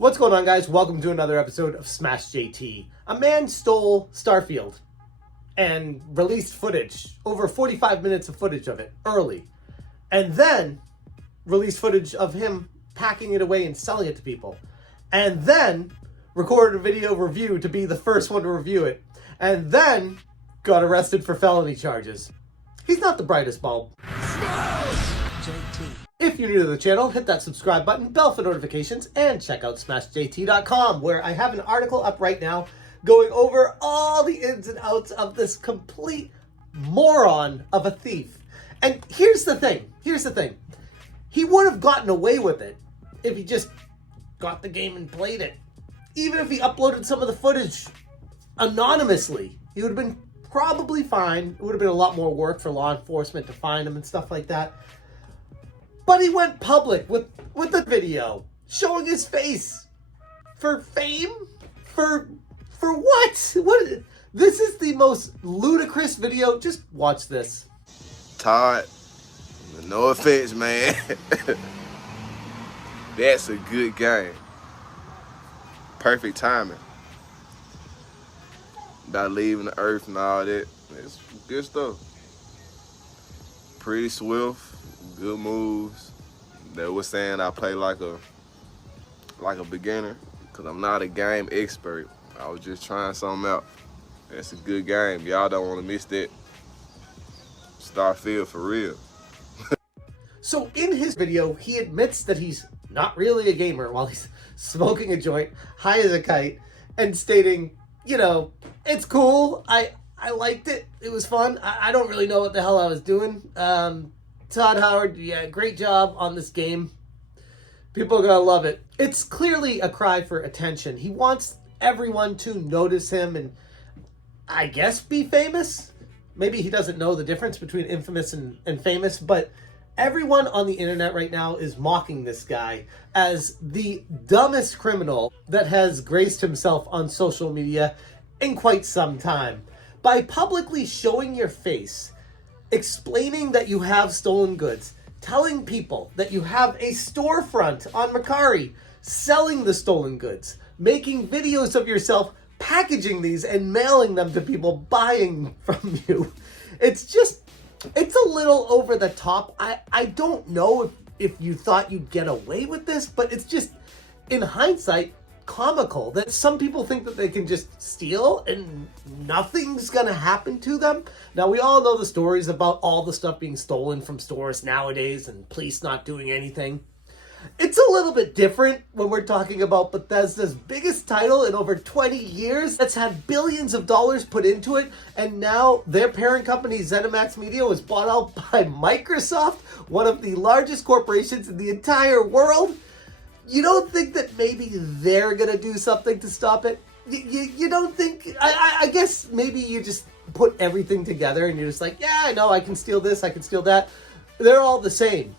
What's going on, guys? Welcome to another episode of Smash JT. A man stole Starfield and released footage, over 45 minutes of footage of it, early. And then released footage of him packing it away and selling it to people. And then recorded a video review to be the first one to review it. And then got arrested for felony charges. He's not the brightest bulb. If you're new to the channel, hit that subscribe button, bell for notifications, and check out smashjt.com, where I have an article up right now going over all the ins and outs of this complete moron of a thief. And here's the thing. He would have gotten away with it if he just got the game and played it. Even if he uploaded some of the footage anonymously, he would have been probably fine. It would have been a lot more work for law enforcement to find him and stuff like that. But he went public with the video, showing his face. For fame? For what? This is the most ludicrous video. Just watch this. Todd, no offense, man. That's a good game. Perfect timing. About leaving the earth and all that. It's good stuff. Pretty swift. Good moves. They were saying I play like a beginner because I'm not a game expert. I was just trying something out. It's a good game. Y'all don't want to miss that. Starfield for real. So in his video, he admits that he's not really a gamer while he's smoking a joint, high as a kite, and stating, you know, it's cool. I liked it. It was fun. I don't really know what the hell I was doing. Todd Howard, yeah, great job on this game. People are gonna love it. It's clearly a cry for attention. He wants everyone to notice him and, I guess, be famous. Maybe he doesn't know the difference between infamous and famous, but everyone on the internet right now is mocking this guy as the dumbest criminal that has graced himself on social media in quite some time. By publicly showing your face, explaining that you have stolen goods, telling people that you have a storefront on Macari selling the stolen goods, making videos of yourself packaging these and mailing them to people buying from you. It's a little over the top. I don't know if you thought you'd get away with this, but it's just, in hindsight, comical that some people think that they can just steal and nothing's gonna happen to them. Now, we all know the stories about all the stuff being stolen from stores nowadays and police not doing anything. It's a little bit different when we're talking about Bethesda's biggest title in over 20 years that's had billions of dollars put into it, and now their parent company, ZeniMax Media, was bought out by Microsoft, one of the largest corporations in the entire world. You don't think that maybe they're going to do something to stop it? You don't think... I guess maybe you just put everything together and you're just like, yeah, I know, I can steal this, I can steal that. They're all the same.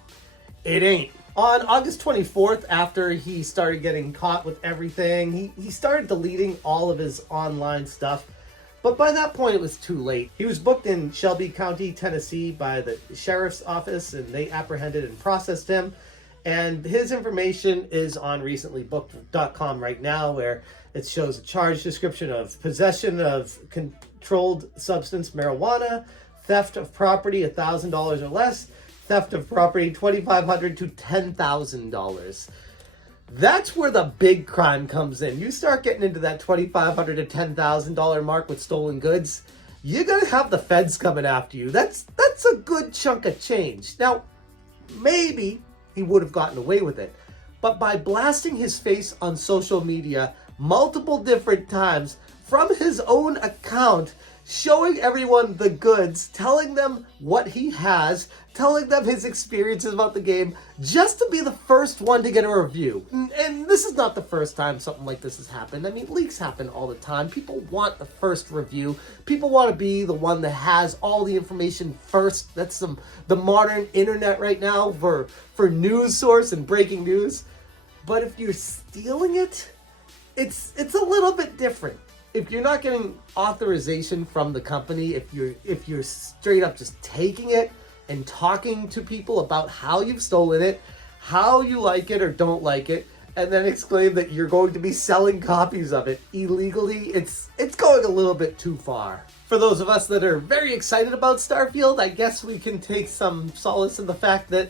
It ain't. On August 24th, after he started getting caught with everything, he started deleting all of his online stuff. But by that point, it was too late. He was booked in Shelby County, Tennessee by the sheriff's office, and they apprehended and processed him. And his information is on recentlybooked.com right now, where it shows a charge description of possession of controlled substance marijuana, theft of property $1,000 or less, theft of property $2,500 to $10,000. That's where the big crime comes in. You start getting into that $2,500 to $10,000 mark with stolen goods, you're gonna have the feds coming after you. That's a good chunk of change. Now, maybe he would have gotten away with it, but by blasting his face on social media multiple different times from his own account, showing everyone the goods, telling them what he has, telling them his experiences about the game, just to be the first one to get a review. And this is not the first time something like this has happened. I mean, leaks happen all the time. People want the first review. People want to be the one that has all the information first. That's the modern internet right now for news source and breaking news. But if you're stealing it, it's a little bit different. If you're not getting authorization from the company, if you're straight up just taking it and talking to people about how you've stolen it, how you like it or don't like it, and then exclaim that you're going to be selling copies of it illegally, it's going a little bit too far. For those of us that are very excited about Starfield, I guess we can take some solace in the fact that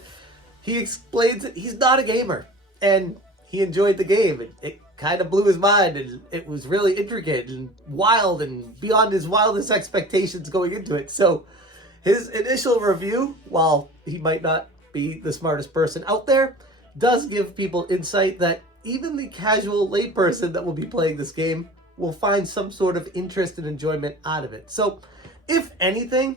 he explains that he's not a gamer, and he enjoyed the game. It kind of blew his mind, and it was really intricate and wild and beyond his wildest expectations going into it. So his initial review, while he might not be the smartest person out there, does give people insight that even the casual layperson that will be playing this game will find some sort of interest and enjoyment out of it. So if anything,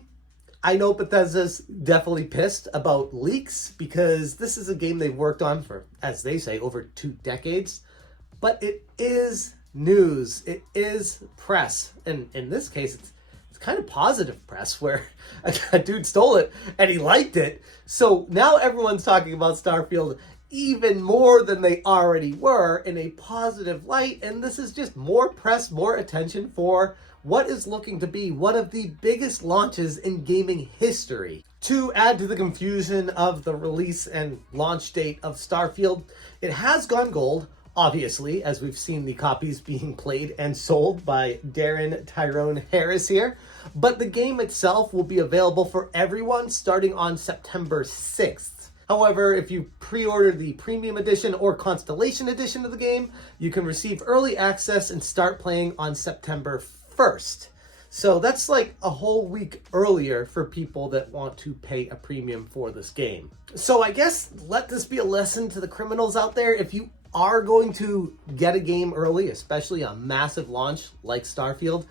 I know Bethesda's definitely pissed about leaks, because this is a game they've worked on for, as they say, over 2 decades. But it is news. It is press. And in this case, it's kind of positive press, where a dude stole it and he liked it. So now everyone's talking about Starfield even more than they already were, in a positive light. And this is just more press, more attention for what is looking to be one of the biggest launches in gaming history. To add to the confusion of the release and launch date of Starfield, it has gone gold, obviously, as we've seen the copies being played and sold by Darin Harris here. But the game itself will be available for everyone starting on September 6th. However, if you pre-order the Premium Edition or Constellation Edition of the game, you can receive early access and start playing on September 1st. So that's like a whole week earlier for people that want to pay a premium for this game. So I guess let this be a lesson to the criminals out there. If you are going to get a game early, especially a massive launch like Starfield,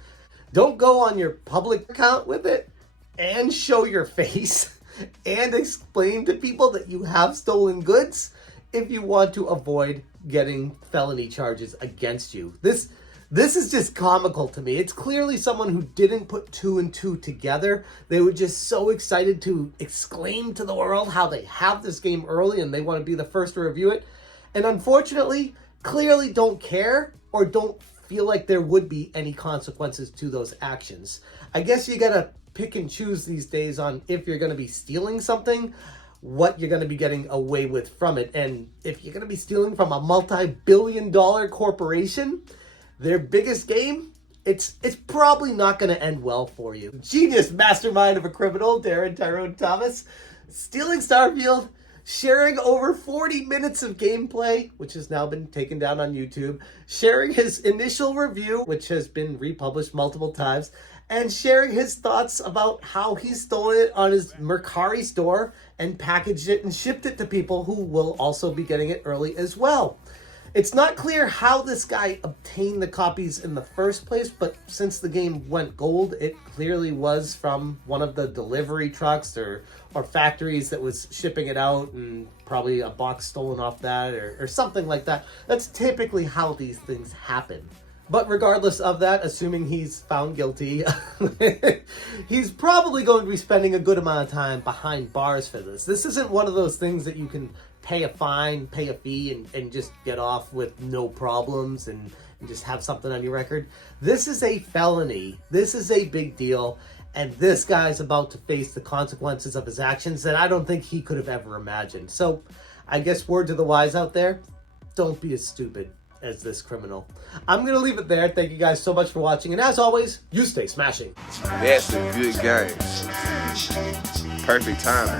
don't go on your public account with it and show your face and explain to people that you have stolen goods if you want to avoid getting felony charges against you. This is just comical to me. It's clearly someone who didn't put 2 and 2 together. They were just so excited to exclaim to the world how they have this game early and they want to be the first to review it. And unfortunately, clearly don't care or don't feel like there would be any consequences to those actions. I guess you gotta pick and choose these days on if you're gonna be stealing something, what you're gonna be getting away with from it. And if you're gonna be stealing from a multi-billion-dollar corporation, their biggest game, it's probably not going to end well for you. Genius mastermind of a criminal, Darin Harris, stealing Starfield, sharing over 40 minutes of gameplay, which has now been taken down on YouTube, sharing his initial review, which has been republished multiple times, and sharing his thoughts about how he stole it on his Mercari store and packaged it and shipped it to people who will also be getting it early as well. It's not clear how this guy obtained the copies in the first place, but since the game went gold, it clearly was from one of the delivery trucks or factories that was shipping it out, and probably a box stolen off that or something like that. That's typically how these things happen. But regardless of that, assuming he's found guilty, he's probably going to be spending a good amount of time behind bars for this. This isn't one of those things that you can pay a fine, pay a fee, and just get off with no problems and just have something on your record. This is a felony. This is a big deal. And this guy's about to face the consequences of his actions that I don't think he could have ever imagined. So I guess word to the wise out there, don't be as stupid as this criminal. I'm going to leave it there. Thank you guys so much for watching. And as always, you stay smashing. That's a good game. Perfect timing.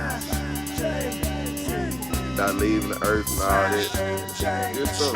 Not leaving the earth and all that. Good stuff.